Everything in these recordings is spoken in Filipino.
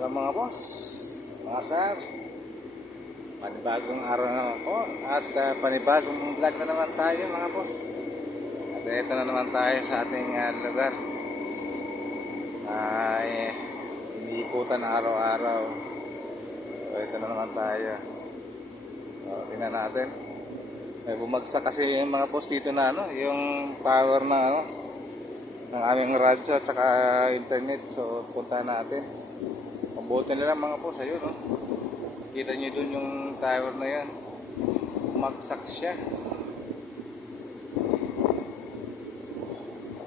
Hello mga boss, mga sir. Panibagong araw na naman po at uh, panibagong vlog na naman tayo mga boss. At ito na naman tayo sa ating uh, lugar. Ay iniikutan araw-araw. So ito na naman tayo. So, tingnan natin. May bumagsak kasi yung mga boss dito na ano, yung tower na ano, ng aming radyo at saka internet. So punta natin. Mabuti na lang mga boss, ayun no. Kita nyo dun yung tower na yan. Bumagsak siya.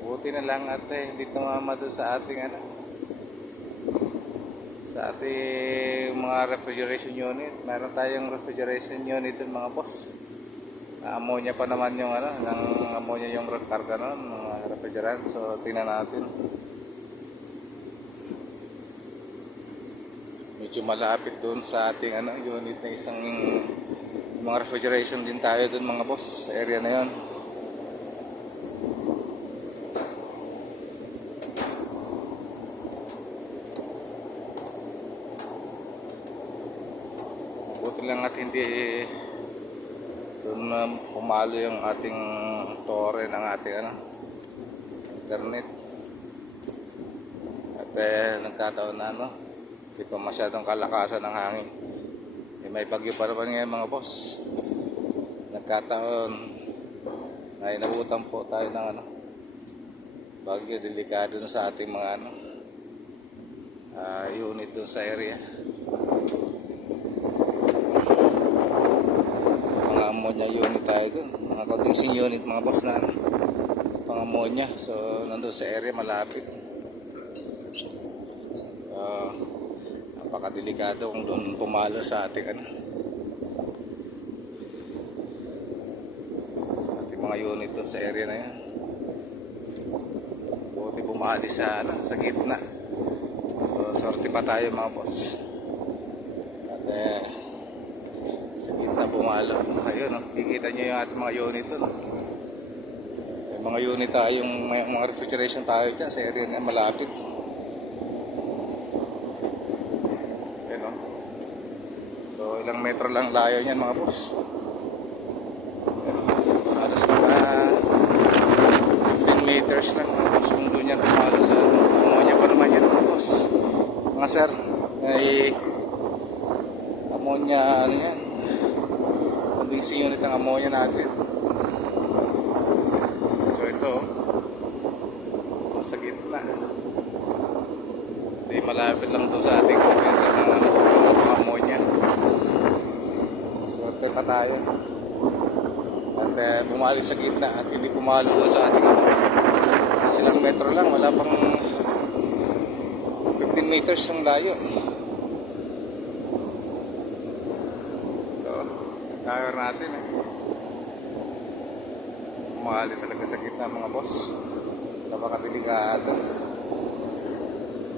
Mabuti na lang at eh, hindi tumama doon sa ating ano. Sa ating mga refrigeration unit. Meron tayong refrigeration unit dun mga boss. Ammonia pa naman yung ano, ng ammonia yung karga nun, mga refrigerant. So tingnan natin. Medyo malapit doon sa ating ano, unit na isang mga refrigeration din tayo doon mga boss sa area na yon. Buti lang at hindi doon na pumalo yung ating tore ng ating ano, internet. At eh, nagkataon na ano, hindi pa masyadong kalakasan ng hangin. Eh, may bagyo pa naman ngayon mga boss. Nagkataon na inabutan po tayo ng ano, bagyo delikado sa ating mga ano, ah, unit dun sa area. Mga ammonia unit tayo dun. Mga condensing unit mga boss na ano, pang ammonia. So nandun sa area malapit. Ah, napakadelikado kung doon pumalo sa ating ano sa ating mga unit doon sa area na yan. Buti bumali sa ano sa gitna. So sorte pa tayo mga boss. At eh sa gitna bumalo. Ayun no? kikita nyo yung ating mga unit doon may mga unit tayong may mga refrigeration tayo dyan sa area na malapit Yan o. So ilang metro lang layo niyan mga boss. Halos mga 10 meters lang mga boss kung doon yan tumalo sa ammonia pa naman yan mga boss. Mga sir, ay ammonia ano yan. Condensing unit ng ammonia natin. So ito oh. sa gitna. Hindi malapit lang doon sa ating kumpensa ng ano, yung ammonia. Swerte pa tayo. At eh, bumali sa gitna at hindi pumalo doon sa ating ammonia. Kasi lang metro lang, wala pang 15 meters yung layo. So, tower natin eh. Bumali talaga sa gitna mga boss. Napakadelikado.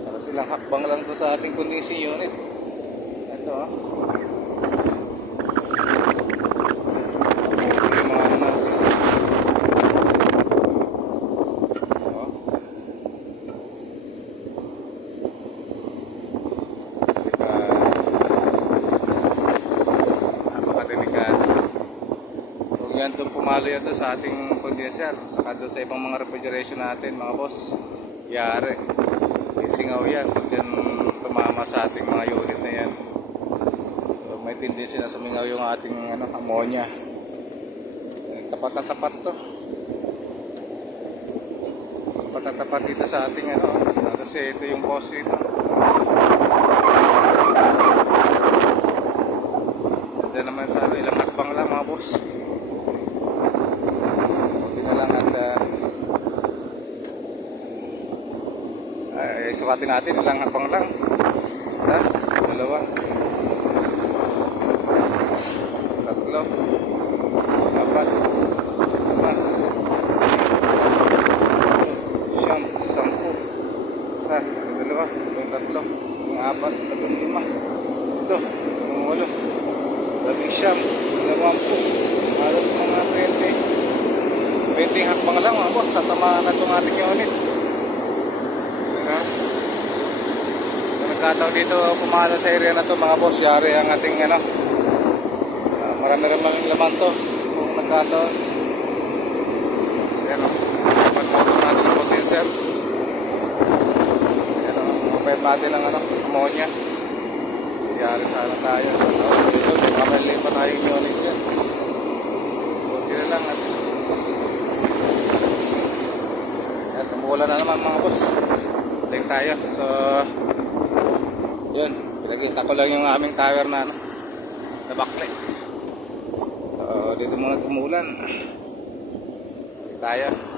Para silang hakbang lang to sa ating condensing unit. Ito ah. Yung mga ano natin. Oo. Diba? Napakadelikado. Huwag yan doon pumalo yan sa ating condenser. Saka doon sa ibang mga refrigeration natin mga boss. Yari. Isingaw yan pag yan tumama sa ating mga unit na yan. So, may tendency na sumingaw yung ating ano, ammonia. Tapat na tapat to. Tapat na tapat dito sa ating ano. Kasi ito yung boss dito. Ito naman sabi, ilang hakbang lang mga boss. Buti na lang at ah, ay sukatin natin ilang hakbang lang. Isa, dalawa, tatlo, apat, lima, siyam, sampu, isa, dalawa, tatlo, apat, yung lima, ito, yung walo, labing siyam, dalawampu, halos mga 20, 20 hakbang lang mga boss, sa tamaan na itong ating unit. Ha? nagkataon dito pumalo sa area na to mga boss, yari ang ating ano. ah, marami-raming laman to kung nagkataon. Ayan o, panmotor natin ng condenser. Ayan o, mapayat natin ng ano, ammonia. Yari sana tayo. Tapos dito, kamali pa tayong unit yan. Buti na lang at Ayan, tumulan na naman mga boss. Balik tayo. So, yun. Pinagkita ko lang yung aming tower na ano, na backlight. So, dito muna tumulan. Tayo.